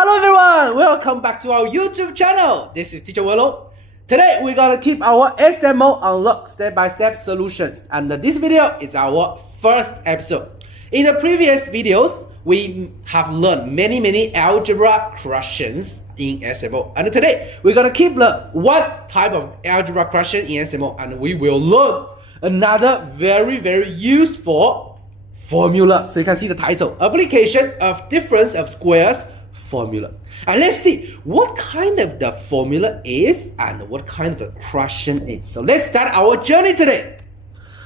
Hello everyone, welcome back to our YouTube channel. This is Teacher Willow. Today we're gonna keep our SMO Unlocked step-by-step solutions, and this video is our first episode. In the previous videos, we have learned many algebra questions in SMO, and today we're gonna keep learn one type of algebra question in SMO, and we will learn another very useful formula. So you can see the title, Application of Difference of Squares Formula. And let's see what kind of the formula is and what kind of the question is. So let's start our journey today.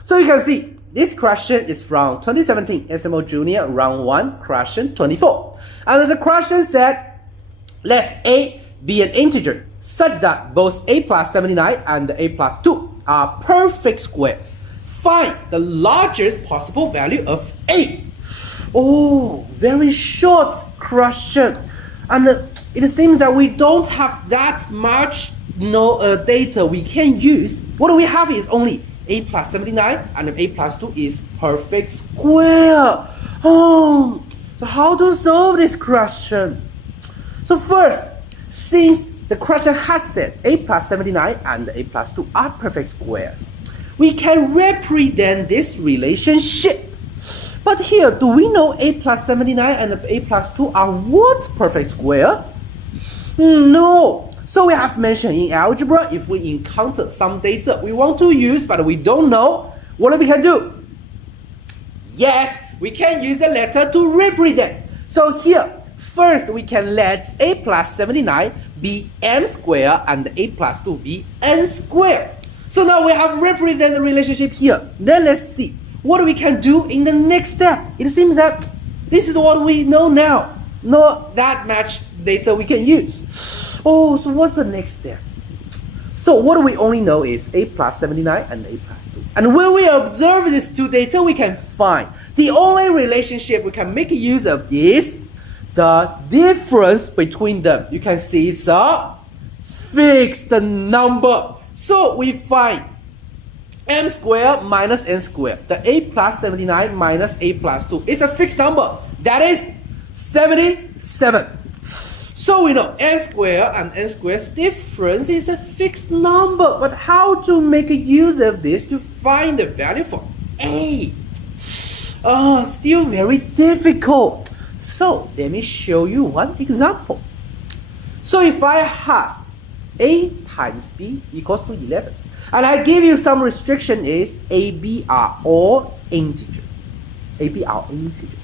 So you can see this question is from 2017 SMO Junior Round 1 question 24. And the question said, let A be an integer such that both A plus 79 and A plus 2 are perfect squares. Find the largest possible value of A. Oh, very short question. And it seems that we don't have that much data we can use. What we have is only A plus 79 and A plus 2 is perfect square. Oh, so how to solve this question? So first, since the question has said A plus 79 and A plus 2 are perfect squares, we can represent this relationship. But here, do we know A plus 79 and A plus 2 are what perfect square? No. So we have mentioned in algebra, if we encounter some data we want to use but we don't know, what we can do? Yes, we can use the letter to represent. So here, first we can let A plus 79 be m squared and A plus 2 be n squared. So now we have represented the relationship here. Then let's see what we can do in the next step. It seems that this is what we know now. Not that much data we can use. Oh, so what's the next step? So what we only know is A plus 79 and A plus 2. And when we observe these two data, we can find the only relationship we can make use of is the difference between them. You can see it's a fixed number. So we find m squared minus n squared. The A plus 79 minus A plus 2 is a fixed number. That is 77. So we know m squared and n squared's difference is a fixed number. But how to make use of this to find the value for A? Oh, still very difficult. So let me show you one example. So if I have A times B equals to 11, and I give you some restriction is A, B are all integer. A, B are integer.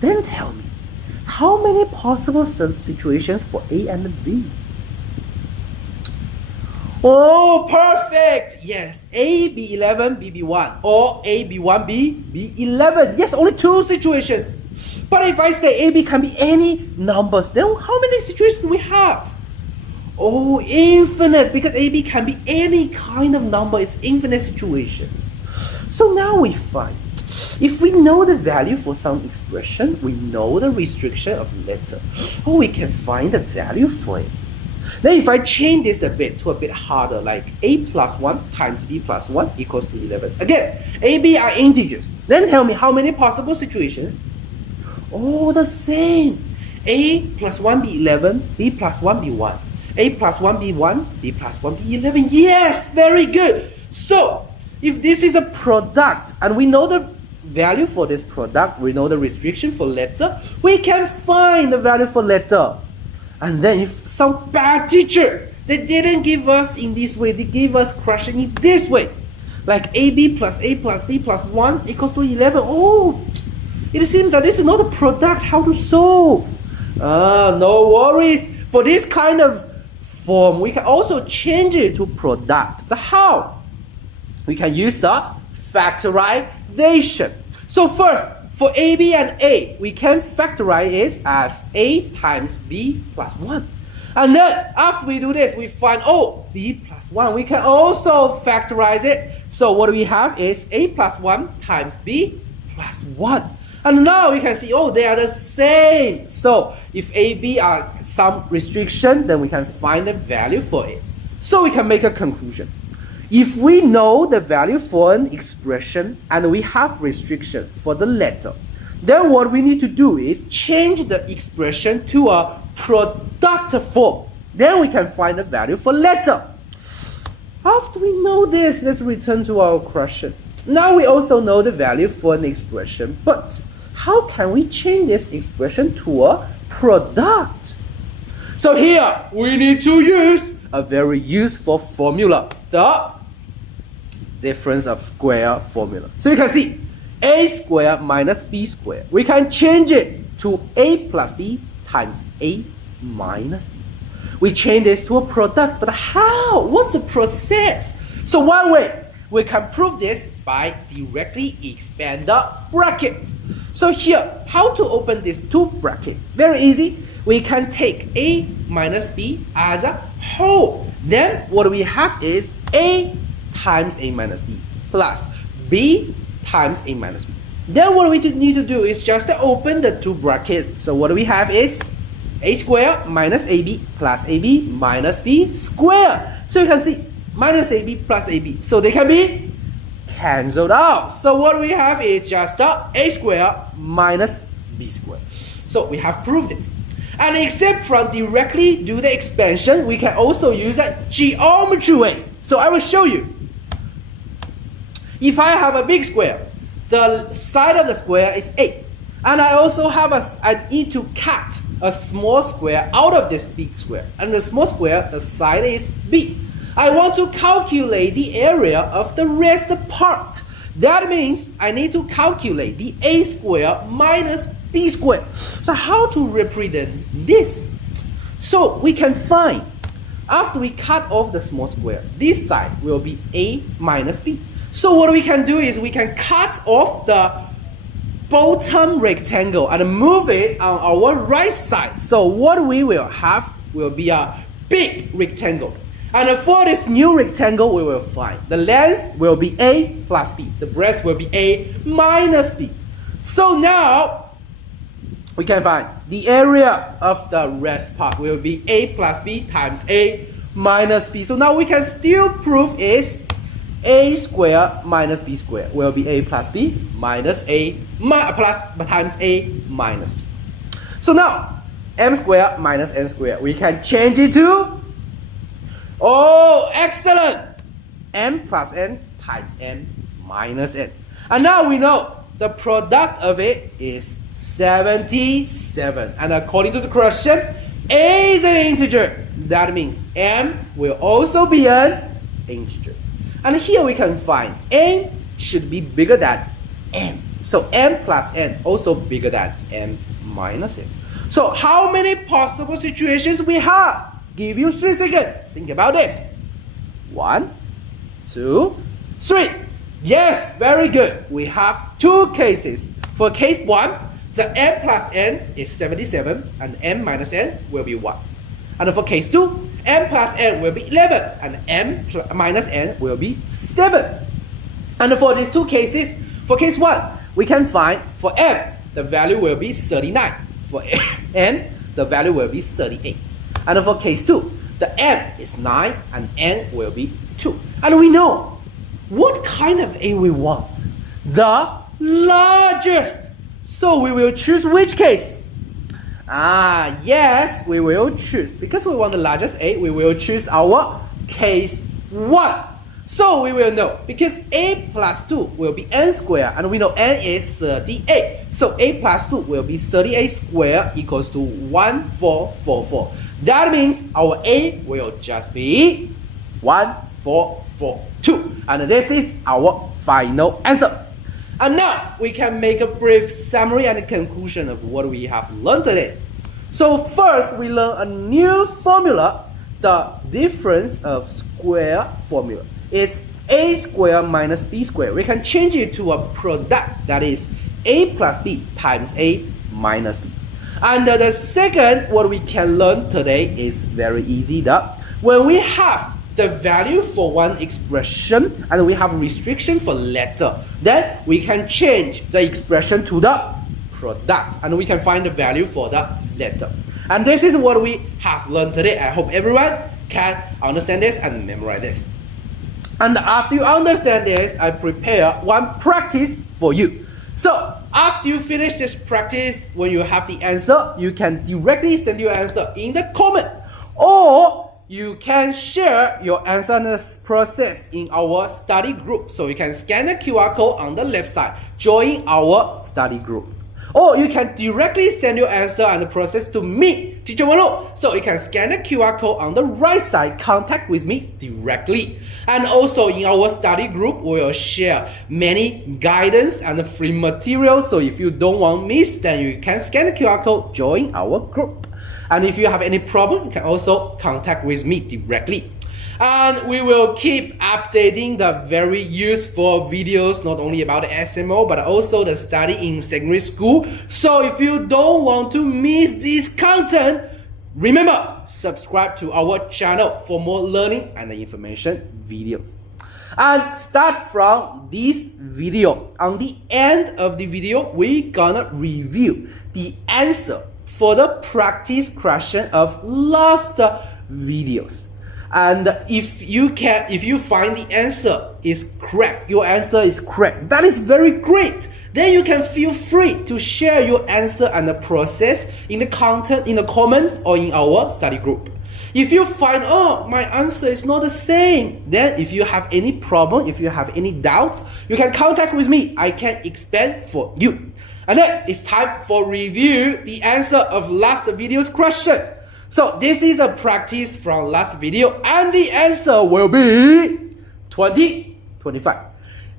Then tell me, how many possible situations for A and B? Oh, perfect! Yes, A, B11, B, B1. Or A, B1, B, B11. Yes, only two situations. But if I say A, B can be any numbers, then how many situations do we have? Oh, infinite, because AB can be any kind of number. It's infinite situations. So now we find, if we know the value for some expression, we know the restriction of letter. Oh, we can find the value for it. Then if I change this a bit to a bit harder, like A plus 1 times B plus 1 equals to 11. Again, A, B are integers. Then tell me how many possible situations? Oh, the same. A plus 1 be 11, B plus 1 be 1. A plus 1 be 1, B plus 1 be 11. Yes, very good. So, if this is a product, and we know the value for this product, we know the restriction for letter, we can find the value for letter. And then if some bad teacher, they didn't give us in this way, they gave us question in this way. Like AB plus A plus B plus 1 equals to 11. Oh, it seems that this is not a product. How to solve? No worries. For this kind of form, we can also change it to product. But how? We can use the factorization. So first, for A, B, and A, we can factorize it as A times B plus 1. And then after we do this, we find, oh, B plus 1. We can also factorize it. So what we have is A plus 1 times B plus 1. And now we can see, oh, they are the same. So if A, B are some restriction, then we can find the value for it. So we can make a conclusion. If we know the value for an expression and we have restriction for the letter, then what we need to do is change the expression to a product form. Then we can find the value for letter. After we know this, let's return to our question. Now we also know the value for an expression, but how can we change this expression to a product? So here we need to use a very useful formula, the difference of square formula. So you can see a squared minus b squared. We can change it to a plus b times a minus b. We change this to a product, but how? What's the process? So one way, we can prove this by directly expand the brackets. So here, how to open these two brackets? Very easy. We can take a minus b as a whole. Then what we have is a times a minus b plus b times a minus b. Then what we need to do is just to open the two brackets. So what we have is a squared minus ab plus ab minus b squared. So you can see minus ab plus ab. So they can be cancelled out. So what we have is just a squared minus b squared. So we have proved this. And except from directly do the expansion, we can also use a geometry way. So I will show you. If I have a big square, the side of the square is 8. And I also have I need to cut a small square out of this big square. And the small square, the side is b. I want to calculate the area of the rest part. That means I need to calculate the a squared minus b squared. So how to represent this? So we can find, after we cut off the small square, this side will be a minus b. So what we can do is we can cut off the bottom rectangle and move it on our right side. So what we will have will be a big rectangle. And for this new rectangle, we will find the length will be a plus b. The breadth will be a minus b. So now we can find the area of the rest part will be a plus b times a minus b. So now we can still prove is a squared minus b squared will be a plus b minus a plus times a minus b. So now m squared minus n squared, we can change it to, oh excellent, m plus n times m minus n. And now we know the product of it is 77. And according to the question, a is an integer. That means m will also be an integer. And here we can find n should be bigger than m. So m plus n also bigger than m minus n. So how many possible situations we have? Give you 3 seconds. Think about this. 1, 2, 3. Yes, very good. We have 2 cases. For case 1, the m plus n is 77 and m minus n will be 1. And for case 2, m plus n will be 11 and m minus n will be 7. And for these 2 cases, for case 1, we can find for m, the value will be 39. For n, the value will be 38. And for case 2, the m is 9 and n will be 2. And we know what kind of a we want. The largest. So we will choose which case? Yes, we will choose. Because we want the largest a, we will choose our case 1. So we will know, because a plus 2 will be n squared, and we know n is 38. So a plus 2 will be 38 squared equals to 1444. That means our a will just be 1442. And this is our final answer. And now we can make a brief summary and conclusion of what we have learned today. So first we learn a new formula, the difference of square formula. It's a squared minus b squared. We can change it to a product, that is a plus b times a minus b. And the second, what we can learn today is very easy. When we have the value for one expression and we have restriction for letter, then we can change the expression to the product and we can find the value for the letter. And this is what we have learned today. I hope everyone can understand this and memorize this. And after you understand this, I prepare one practice for you. So after you finish this practice, when you have the answer, you can directly send your answer in the comment, or you can share your answer and the process in our study group. So you can scan the QR code on the left side, join our study group. Or you can directly send your answer and the process to me, Teacher Wolo. So you can scan the QR code on the right side, contact with me directly. And also in our study group, we will share many guidance and free materials. So if you don't want to miss, then you can scan the QR code, join our group. And if you have any problem, you can also contact with me directly. And we will keep updating the very useful videos, not only about the SMO, but also the study in secondary school. So if you don't want to miss this content, remember, subscribe to our channel for more learning and information videos. And start from this video. On the end of the video, we're gonna review the answer for the practice question of last videos. And if you find the answer is correct, your answer is correct, that is very great. Then you can feel free to share your answer and the process in the content, in the comments, or in our study group. If you find, oh, my answer is not the same, then if you have any problem, if you have any doubts, you can contact with me. I can expand for you. And then it's time for review the answer of last video's question. So this is a practice from last video, and the answer will be 2025.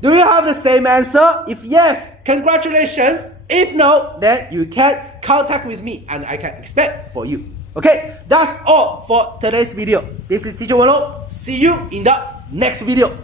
Do you have the same answer? If yes, congratulations. If no, then you can contact with me and I can expect for you. Okay, that's all for today's video. This is Teacher Wolo. See you in the next video.